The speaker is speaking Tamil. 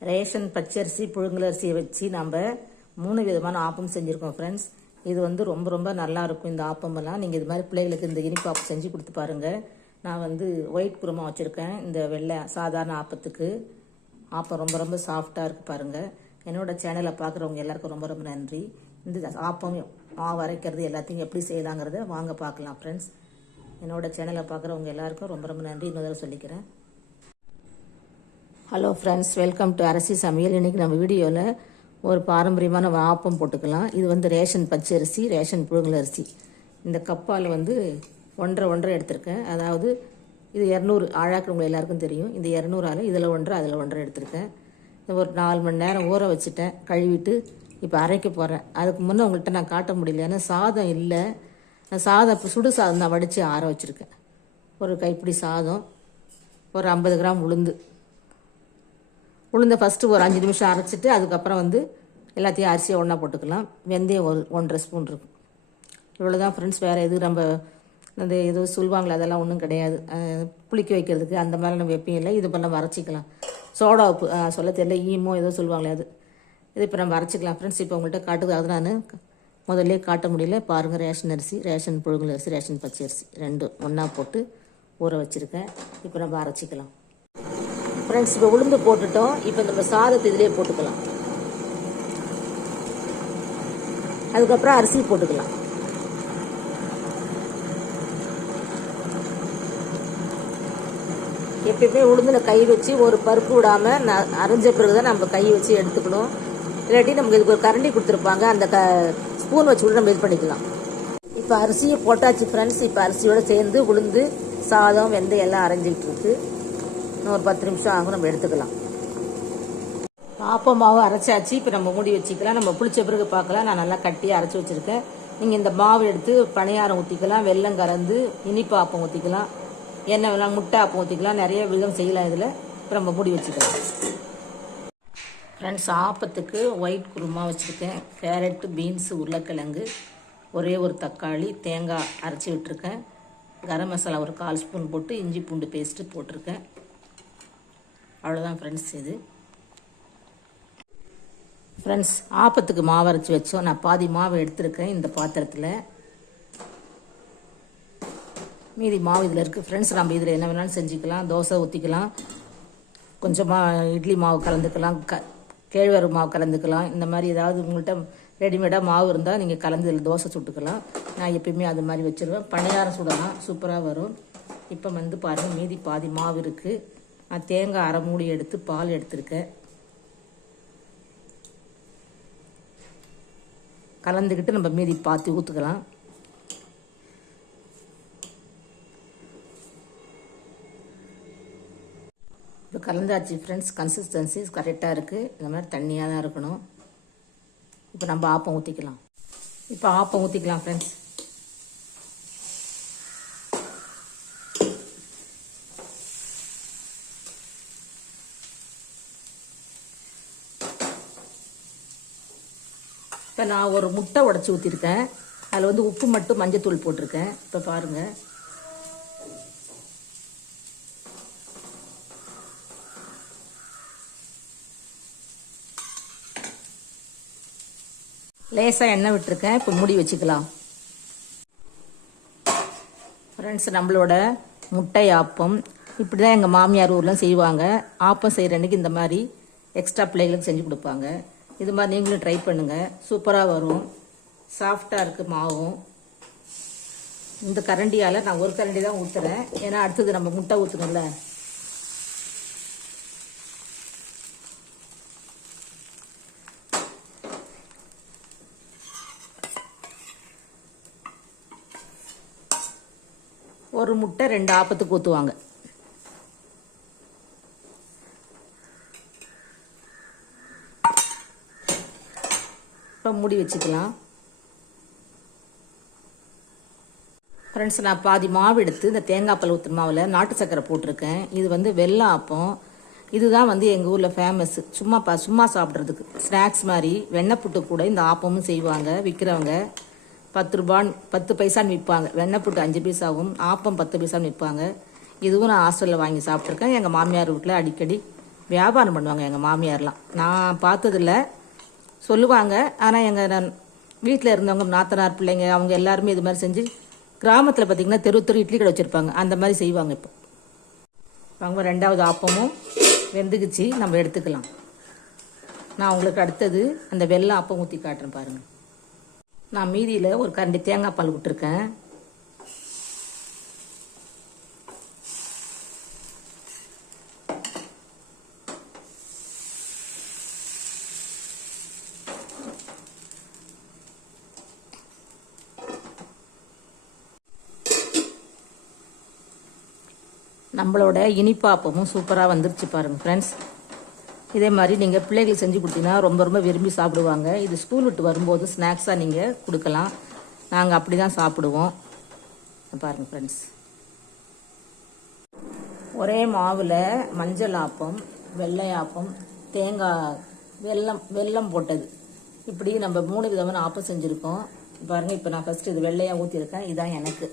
ரேஷன் பச்சரிசி புழுங்கலரிசியை வச்சு நம்ம மூணு விதமான ஆப்பம் செஞ்சுருக்கோம் ஃப்ரெண்ட்ஸ் இது வந்து ரொம்ப ரொம்ப நல்லா இருக்கும் இந்த ஆப்பமெல்லாம். நீங்கள் இது மாதிரி பிள்ளைகளுக்கு இந்த இனிப்பு ஆப்பம் செஞ்சு கொடுத்து பாருங்கள் நான் வந்து ஒயிட் குருமா வச்சுருக்கேன். இந்த வெள்ளை சாதாரண ஆப்பத்துக்கு. ஆப்பம் ரொம்ப ரொம்ப சாஃப்டாக இருக்குது பாருங்கள் என்னோட சேனலை பார்க்குறவங்க எல்லாருக்கும் ரொம்ப ரொம்ப நன்றி. இந்த ஆப்பம் மாவு அரைக்கிறது எல்லாத்தையும் எப்படி செய்யலாங்கிறத வாங்க பார்க்கலாம் ஃப்ரெண்ட்ஸ் என்னோடய சேனலை பார்க்குறவங்க எல்லாருக்கும் ரொம்ப ரொம்ப நன்றி. இன்னொரு தடவை சொல்லிக்கிறேன். Hello friends welcome to Arasi Samayal இன்றைக்கி நம்ம வீடியோவில் ஒரு பாரம்பரியமான ஆப்பம் போட்டுக்கலாம். இது வந்து ரேஷன் பச்சை அரிசி ரேஷன் புழுங்கல் அரிசி. இந்த கப்பால் வந்து ஒன்றரை ஒன்றரை எடுத்திருக்கேன். அதாவது இது இரநூறு ஆழாக்கிறவங்க எல்லாருக்கும் தெரியும். இந்த இரநூறால் இதில் ஒன்றரை அதில் ஒன்றரை எடுத்திருக்கேன். இது ஒரு நாலு மணி நேரம் ஊற வச்சுட்டேன். கழுவிட்டு இப்போ அரைக்க போகிறேன் அதுக்கு முன்னே உங்கள்கிட்ட நான் காட்ட முடியல. ஏன்னா சாதம் இல்லை. நான் சாதம் இப்போ சுடு சாதம் தான் வடித்து ஆற வச்சுருக்கேன். ஒரு கைப்பிடி சாதம் ஒரு ஐம்பது கிராம் உளுந்து. உளுந்தை ஃபஸ்ட்டு ஒரு அஞ்சு நிமிஷம் அரைச்சிட்டு அதுக்கப்புறம் வந்து எல்லாத்தையும் அரிசியை ஒன்றா போட்டுக்கலாம். வெந்தயம் ஒரு ஒன்றரை ஸ்பூன் இருக்கும். இவ்வளோ தான் ஃப்ரெண்ட்ஸ் வேறு எதுவும் நம்ம அந்த ஏதோ சொல்லுவாங்களே அதெல்லாம் ஒன்றும் கிடையாது. புளிக்க வைக்கிறதுக்கு அந்த மாதிரி நம்ம எப்பயும் இல்லை. இது இப்போ நம்ம அரைச்சிக்கலாம். சோடா உப்பு சொல்ல தெரியல ஈமோ ஏதோ சொல்லுவாங்களே அது. இது இப்போ நம்ம அரைச்சிக்கலாம். ஃப்ரெண்ட்ஸ் இப்போ உங்கள்கிட்ட காட்டுறது நான் முதல்ல காட்ட முடியல. பாருங்கள் ரேஷன் அரிசி ரேஷன் புழுங்கல் அரிசி ரேஷன் பச்சை அரிசி. ரெண்டும் ஒன்றா போட்டு ஊற வச்சுருக்கேன். இப்போ நம்ம அரைச்சிக்கலாம். ஃப்ரெண்ட்ஸ் இப்போ உளுந்து போட்டுட்டோம். இப்போ நம்ம சாதத்தை இதிலே போட்டுக்கலாம். அதுக்கப்புறம் அரிசி போட்டுக்கலாம். எப்பயுமே உளுந்தில் கை வச்சு ஒரு பருப்பு விடாமல் ந- அரைஞ்ச பிறகு தான் நம்ம கை வச்சு எடுத்துக்கணும். இல்லாட்டி நமக்கு இதுக்கு ஒரு கரண்டி கொடுத்துருப்பாங்க. அந்த க ஸ்பூன் வச்சு கூட நம்ம இது பண்ணிக்கலாம். இப்போ அரிசியை போட்டாச்சு ஃப்ரெண்ட்ஸ் இப்போ அரிசியோடு சேர்ந்து உளுந்து சாதம் வெந்தயம் எல்லாம் அரைஞ்சிக்கிட்டு இருக்குது இன்னும் ஒரு பத்து நிமிஷம் ஆகும் நம்ம எடுத்துக்கலாம். ஆப்ப மாவு அரைச்சாச்சு. இப்போ நம்ம மூடி வச்சுக்கலாம். நம்ம புளிச்ச பிறகு பார்க்கலாம். நான் நல்லா கட்டியாக அரைச்சி வச்சுருக்கேன். நீங்கள் இந்த மாவு எடுத்து பணியாரம் ஊற்றிக்கலாம் வெல்லம் கறந்து இனிப்பு ஆப்பம் ஊற்றிக்கலாம் எண்ணெய் வேணாம் முட்டை ஆப்பம் ஊற்றிக்கலாம் நிறைய விதம் செய்யலாம் இதில். இப்போ நம்ம மூடி வச்சுக்கலாம். ஃப்ரெண்ட்ஸ் ஆப்பத்துக்கு ஒயிட் குருமா வச்சுருக்கேன். கேரட்டு பீன்ஸு உருளைக்கிழங்கு ஒரே ஒரு தக்காளி தேங்காய் அரைச்சி விட்டுருக்கேன். கரம் மசாலா ஒரு கால் ஸ்பூன் போட்டு இஞ்சி பூண்டு பேஸ்ட்டு போட்டிருக்கேன். அவ்வளோதான் ஃப்ரெண்ட்ஸ் இது. ஃப்ரெண்ட்ஸ் ஆப்பத்துக்கு மாவு அரைச்சி வச்சோம். நான் பாதி மாவு எடுத்திருக்கேன் இந்த பாத்திரத்தில். மீதி மாவு இதில் இருக்குது ஃப்ரெண்ட்ஸ் நம்ம இதில் என்ன வேணாலும் செஞ்சுக்கலாம். தோசை ஊற்றிக்கலாம் கொஞ்சமாக இட்லி மாவு கலந்துக்கலாம். க கேழ்வரகு மாவு கலந்துக்கலாம். இந்த மாதிரி ஏதாவது உங்கள்கிட்ட ரெடிமேடாக மாவு இருந்தால் நீங்கள் கலந்து இதில் தோசை சுட்டுக்கலாம். நான் எப்பயுமே அது மாதிரி வச்சுருவேன். பணியாரம் சுடலாம். சூப்பராக வரும். இப்போ வந்து பாருங்கள் மீதி பாதி மாவு இருக்குது நான் தேங்காய் அரை மூடி எடுத்து பால் எடுத்திருக்கேன். கலந்துக்கிட்டு நம்ம மீதி பாத்தி ஊற்றுக்கலாம் இப்போ கலந்தாச்சு ஃப்ரெண்ட்ஸ் கன்சிஸ்டன்சி கரெக்டாக இருக்குது இந்த மாதிரி தண்ணியாக தான் இருக்கணும். இப்போ நம்ம ஆப்பம் ஊற்றிக்கலாம் இப்போ ஆப்பம் ஊற்றிக்கலாம் ஃப்ரெண்ட்ஸ் நான் ஒரு முட்டை உடச்சி ஊற்றிருக்கேன் அதில் வந்து உப்பு மட்டும் மஞ்சத்தூள் போட்டிருக்கேன். இப்போ பாருங்கள் லேசாக எண்ணெய் விட்டுருக்கேன். இப்போ மூடி வச்சுக்கலாம். ஃப்ரெண்ட்ஸ் நம்மளோட முட்டை ஆப்பம் இப்படி தான் எங்கள் மாமியார் ஊர்லாம் செய்வாங்க. ஆப்பம் செய்கிற அன்னைக்கு இந்த மாதிரி எக்ஸ்ட்ரா பிள்ளைகளுக்கு செஞ்சு கொடுப்பாங்க. இது மாதிரி நீங்களும் ட்ரை பண்ணுங்கள் சூப்பராக வரும். சாஃப்டாக இருக்குது மாவும். இந்த கரண்டியால் நான் ஒரு கரண்டி தான் ஊற்றுறேன் ஏன்னா அடுத்தது நம்ம முட்டை ஊற்றணும்ல ஒரு முட்டை ரெண்டு ஆப்பத்துக்கு ஊற்றுவாங்க மூடி வச்சுக்கலாம். ஃப்ரெண்ட்ஸ் நான் பாதி மாவு எடுத்து இந்த தேங்காய் பல் ஊற்று மாவில் நாட்டு சக்கரை போட்டிருக்கேன். இது வந்து வெள்ளை ஆப்பம். இதுதான் வந்து எங்கள் ஊரில் ஃபேமஸ் சும்மா பா சும்மா சாப்பிட்றதுக்கு. ஸ்நாக்ஸ் மாதிரி வெண்ணெய் புட்டு கூட இந்த ஆப்பமும் செய்வாங்க விற்கிறவங்க பத்து ரூபான்னு பத்து பைசான்னு விற்பாங்க வெண்ணெய் புட்டு அஞ்சு பைசாவும் ஆப்பம் பத்து பைசான்னு விற்பாங்க இதுவும் நான் ஹாஸ்டலில் வாங்கி சாப்பிட்ருக்கேன் எங்கள் மாமியார் வீட்டில் அடிக்கடி வியாபாரம் பண்ணுவாங்க எங்கள் மாமியார்லாம். நான் பார்த்ததில்ல. சொல்லுவாங்க. ஆனால் எங்கள் நான் வீட்டில் இருந்தவங்க நாத்தனார் பிள்ளைங்க அவங்க எல்லாருமே இது மாதிரி செஞ்சு கிராமத்தில் பார்த்தீங்கன்னா தெரு தெரு இட்லி கடை வச்சுருப்பாங்க. அந்த மாதிரி செய்வாங்க இப்போ. அவங்க ரெண்டாவது ஆப்பமும் வெந்துக்குச்சு நம்ம எடுத்துக்கலாம். நான் உங்களுக்கு அடுத்தது அந்த வெள்ளை அப்பம் ஊற்றி காட்டுறேன் பாருங்கள் நான் மீதியில் ஒரு கரண்டி தேங்காய் பால் விட்டுருக்கேன். நம்மளோட இனிப்பாப்பமும் சூப்பராக வந்துருச்சு பாருங்கள் ஃப்ரெண்ட்ஸ் இதே மாதிரி நீங்கள் பிள்ளைகளுக்கு செஞ்சு கொடுத்தீங்கன்னா ரொம்ப ரொம்ப விரும்பி சாப்பிடுவாங்க. இது ஸ்கூல் விட்டு வரும்போது ஸ்நாக்ஸாக நீங்கள் கொடுக்கலாம். நாங்கள் அப்படி தான் சாப்பிடுவோம் பாருங்கள் ஃப்ரெண்ட்ஸ் ஒரே மாவில் மஞ்சள் ஆப்பம் வெள்ளை ஆப்பம் தேங்காய் வெல்லம் வெல்லம் போட்டது. இப்படி நம்ம மூணு விதமான ஆப்பம் செஞ்சுருக்கோம். பாருங்கள் இப்போ நான் ஃபஸ்ட்டு இது வெள்ளையாக ஊற்றிருக்கேன் இதுதான் எனக்கு.